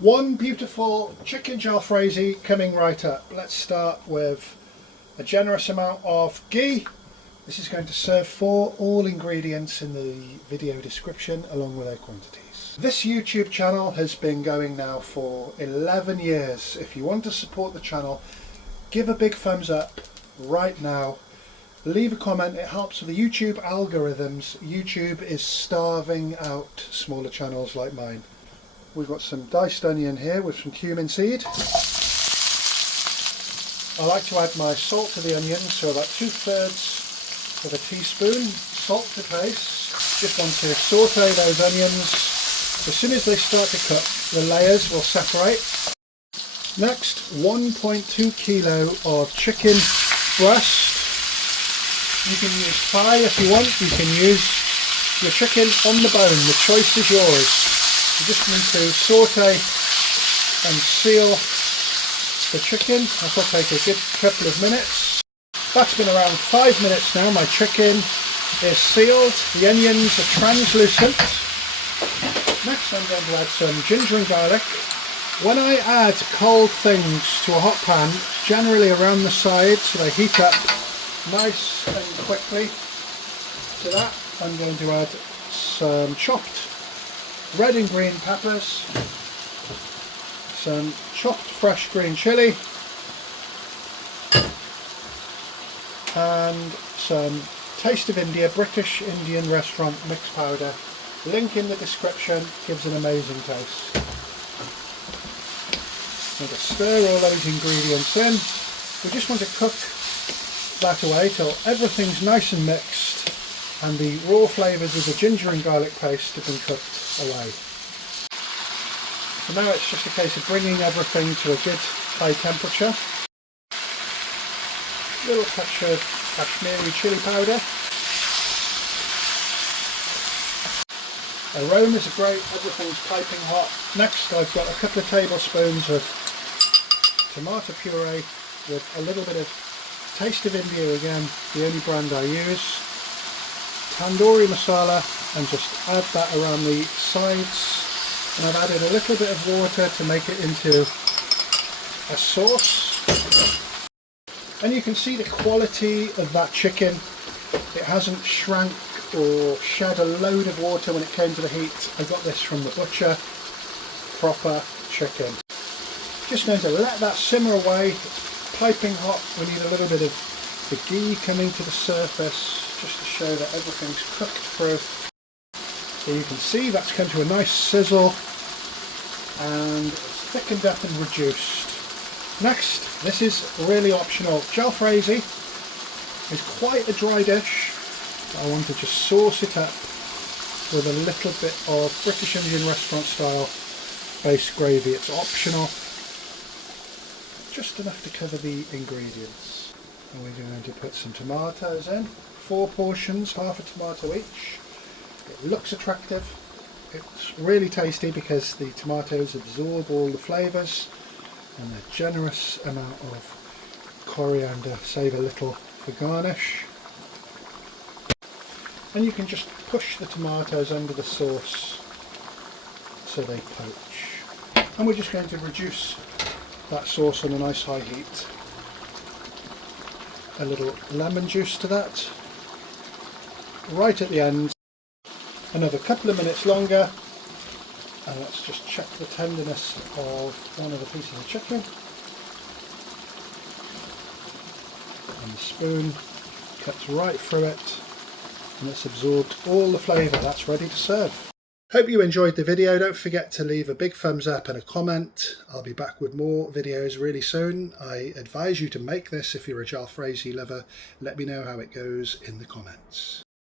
One beautiful chicken jalfrezi coming right up. Let's start with a generous amount of ghee. This is going to serve for all ingredients in the video description along with their quantities. This YouTube channel has been going now for 11 years. If you want to support the channel, give a big thumbs up right now. Leave a comment, it helps with the YouTube algorithms. YouTube is starving out smaller channels like mine. We've got some diced onion here with some cumin seed. I like to add my salt to the onions, so about 2/3 of a teaspoon. Salt to taste. Just want to saute those onions. As soon as they start to cook, the layers will separate. Next, 1.2 kilo of chicken breast. You can use thigh if you want. You can use your chicken on the bone. The choice is yours. You just need to saute and seal the chicken. That'll take a good couple of minutes. That's been around 5 minutes now. My chicken is sealed. The onions are translucent. Next I'm going to add some ginger and garlic. When I add cold things to a hot pan, generally around the sides so they heat up nice and quickly, to that I'm going to add some chopped red and green peppers, some chopped fresh green chilli, and some Taste of India British Indian restaurant mixed powder. Link in the description, gives an amazing taste. I'm going to stir all those ingredients in. We just want to cook that away till everything's nice and mixed and the raw flavours of the ginger and garlic paste have been cooked away. So now it's just a case of bringing everything to a good high temperature. A little touch of Kashmiri chilli powder. Aromas are great, everything's piping hot. Next I've got a couple of tablespoons of tomato puree with a little bit of Taste of India again, the only brand I use. Tandoori masala, and just add that around the sides. And I've added a little bit of water to make it into a sauce. And you can see the quality of that chicken. It hasn't shrank or shed a load of water when it came to the heat. I got this from the butcher. Proper chicken. Just going to let that simmer away. It's piping hot. We need a little bit of the ghee coming to the surface just to show that everything's cooked through. So you can see that's come to a nice sizzle and it's thickened up and reduced. Next, this is really optional. Jalfrezi is quite a dry dish. I want to just sauce it up with a little bit of British Indian restaurant style base gravy. It's optional. Just enough to cover the ingredients. And we're going to put some tomatoes in. 4 portions, half a tomato each. It looks attractive. It's really tasty because the tomatoes absorb all the flavours, and a generous amount of coriander, save a little for garnish. And you can just push the tomatoes under the sauce so they poach. And we're just going to reduce that sauce on a nice high heat. A little lemon juice to that. Right at the end, another couple of minutes longer, and let's just check the tenderness of one of the pieces of chicken. And the spoon cuts right through it, and it's absorbed all the flavour. That's ready to serve. Hope you enjoyed the video. Don't forget to leave a big thumbs up and a comment. I'll be back with more videos really soon. I advise you to make this if you're a Jalfrezi lover. Let me know how it goes in the comments.